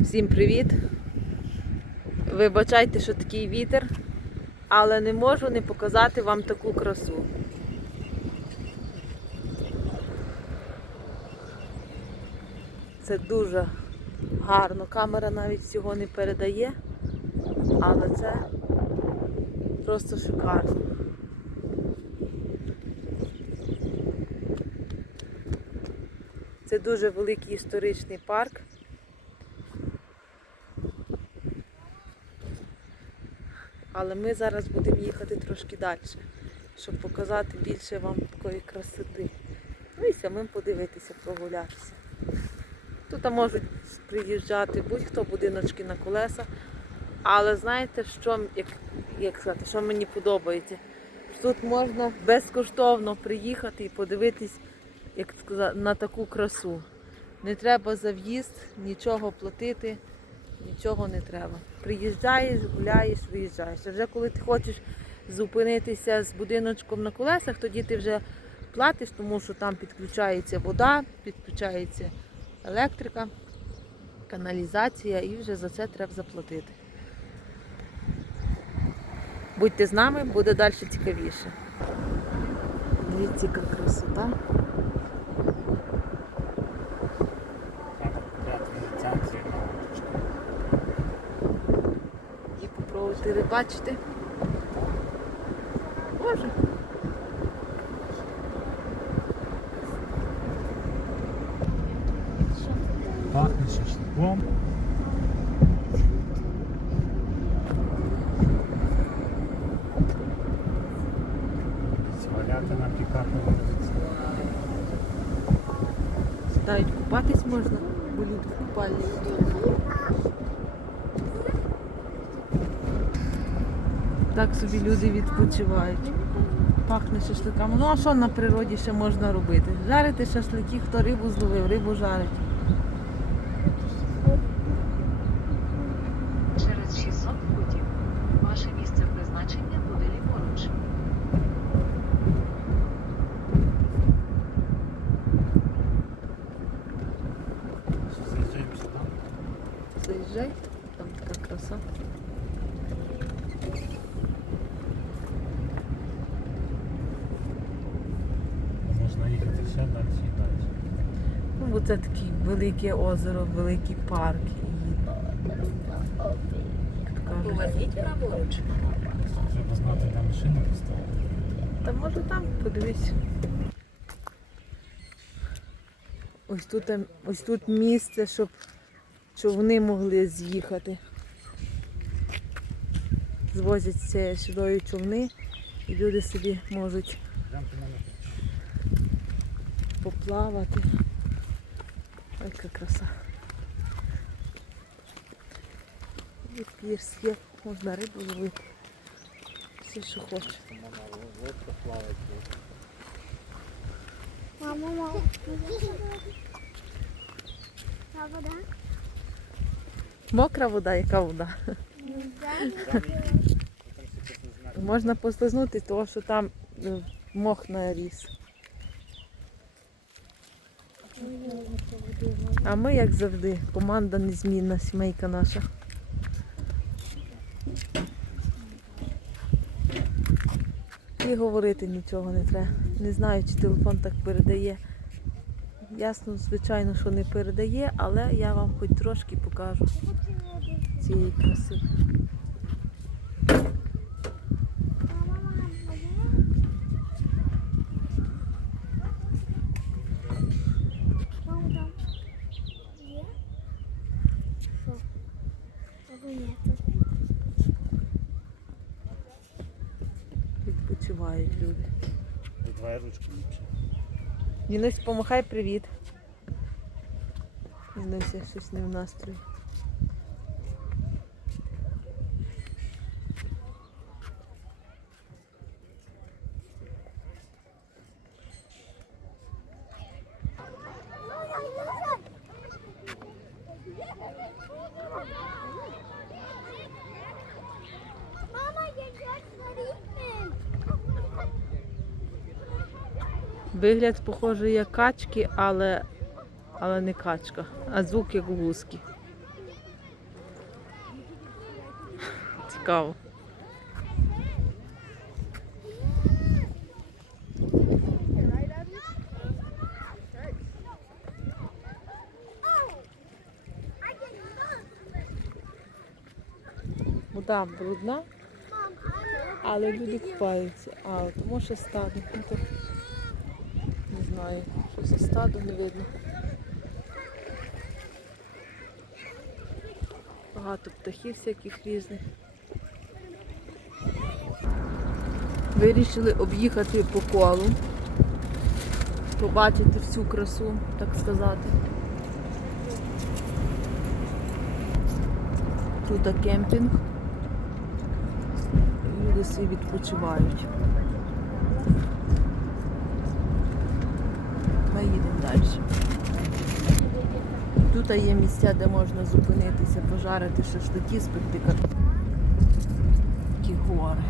Всім привіт! Вибачайте, що такий вітер, але не можу не показати вам таку красу. Це дуже гарно. Камера навіть цього не передає, але це просто шикарно. Це дуже великий історичний парк. Але ми зараз будемо їхати трошки далі, щоб показати більше вам такої красоти. Ну і самим подивитися, прогулятися. Тут можуть приїжджати будь-хто будиночки на колеса. Але знаєте, що, як, як сказати, що мені подобається? Тут можна безкоштовно приїхати і подивитись, як сказати, на таку красу. Не треба за в'їзд, нічого платити, нічого не треба. Приїжджаєш, гуляєш, виїжджаєш. А вже коли ти хочеш зупинитися з будиночком на колесах, тоді ти вже платиш, тому що там підключається вода, підключається електрика, каналізація і вже за це треба заплатити. Будьте з нами, буде далі цікавіше. Дивіться, яка красота. І попробуйте рибачити. Боже. Пахне шашликом. Валяти на пікаповому Навіть купатись можна, бо влітку купальні. Так собі люди відпочивають. Пахне шашликами. Ну а що на природі ще можна робити? Жарити шашлики, хто рибу зловив, рибу жарить. Через 600 футів. Ваше місце призначення буде ліворуч. Заїжджай, там така краса. Можна їхати ще далі і далі. Ну, бо це таке велике озеро, великий парк. І, то кажуть, Поверніть праворуч. Треба знати, де машину поставити. Та може там подивись. Ось тут, ось тут місце, щоб човни могли з'їхати. Звозяться сюди човни і люди собі можуть поплавати. Ой, яка краса. І пірс є, можна рибу ловити. Все, що хоче. Мама, мама. Вода? Мокра вода, яка вода? Можна послизнути, тому що там е, мох наріс. А ми, як завжди, команда незмінна, сімейка наша. І говорити нічого не треба. Не знаю, чи телефон так передає. Ясно, звичайно, що не передає, але я вам хоч трошки покажу цієї краси. Мама, там є? Що? Того нету. Відпочивають люди. Давай ручки ліпше. Дінусь, помахай привіт. Дінуся щось не в настрої. Вигляд похожий як качки, але але не качка, а звук як гуски. Цікаво. Вода брудна, але люди купаються, а тому що стадо. Знаю, що за стадо не видно. Багато птахів всяких різних. Вирішили об'їхати по колу, побачити всю красу, так сказати. Тут кемпінг. Люди всі відпочивають. Ми їдемо далі. Тут є місця, де можна зупинитися, пожарити шашлики, спекти картоплю. Такі гори.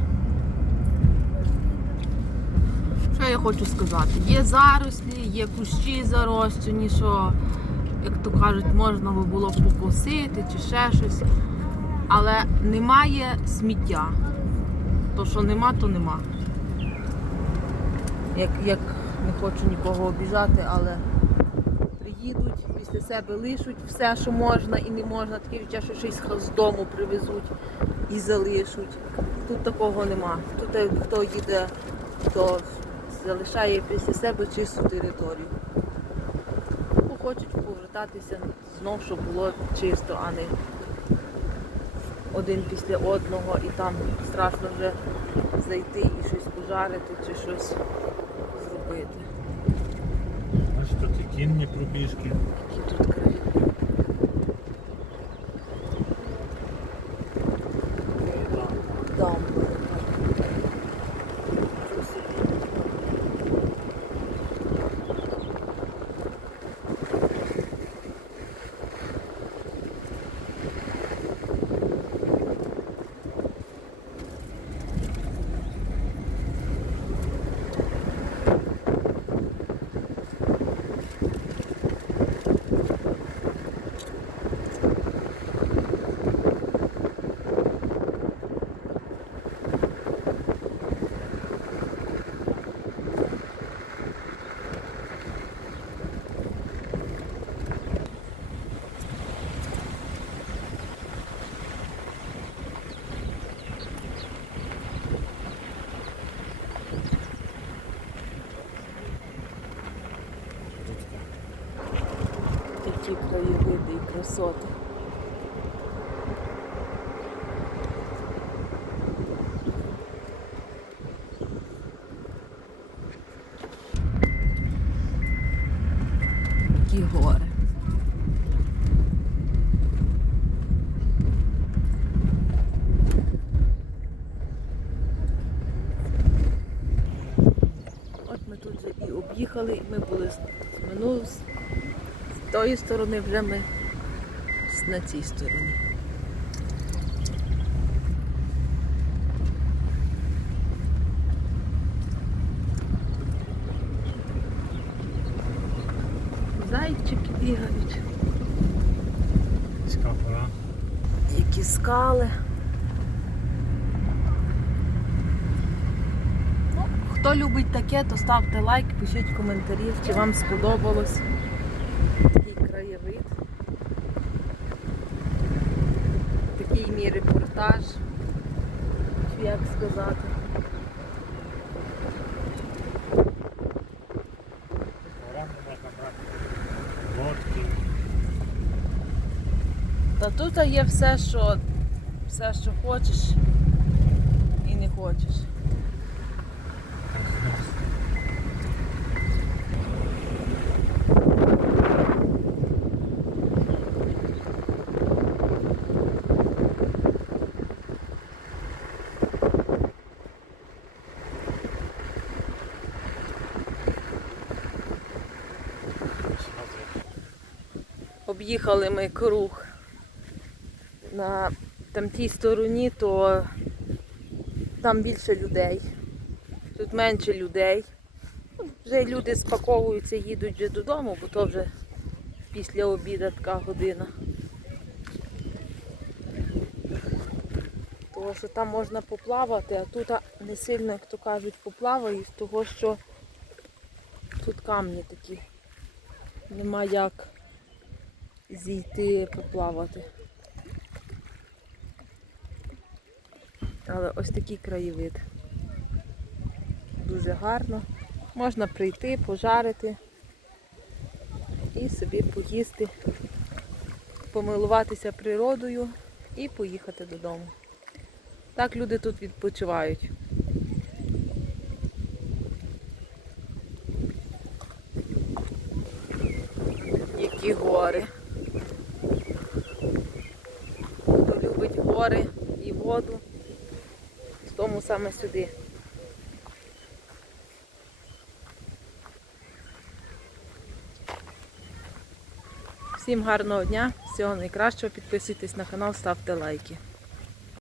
Що я хочу сказати? Є зарослі, є кущі зарощені, що, як то кажуть, можна би було покосити чи ще щось. Але немає сміття. То, що нема, то нема. Як, як не хочу нікого обіжати, але приїдуть, після себе лишуть все, що можна і не можна. Таке відчуття, що щось з дому привезуть і залишуть. Тут такого нема. Тут е, хто їде, то залишає після себе чисту територію. Хочуть повертатися знов, щоб було чисто, а не один після одного і там страшно вже зайти і щось пожарити чи щось Бачиш, тут і пробіжки. Тут краї. Там. Такі краєвиди і красоти. Такі гори. От ми тут вже і об'їхали, ми були з минулого тої сторони вже ми на цій стороні. Зайчики бігають, Міська гора. які скали. Ну, Хто любить таке, то ставте лайк, пишіть коментарі, чи вам сподобалось такий краєвид. Такий мій. Чи як сказати. Та тут є все, що все, що хочеш і не хочеш. Об'їхали ми круг на там тій стороні, то там більше людей. Тут менше людей. Вже люди спаковуються, їдуть вже додому, бо то вже після обіду така година. То Того, що там можна поплавати, а тут не сильно, як то кажуть, поплаваю, з того, що тут камні такі. Нема як зійти поплавати. Але ось такий краєвид. Дуже гарно. Можна прийти, пожарити і собі поїсти, помилуватися природою і поїхати додому. Так люди тут відпочивають. Які гори. Хто любить гори і воду, тому саме сюди. Всім гарного дня, всього найкращого. Підписуйтесь на канал, ставте лайки.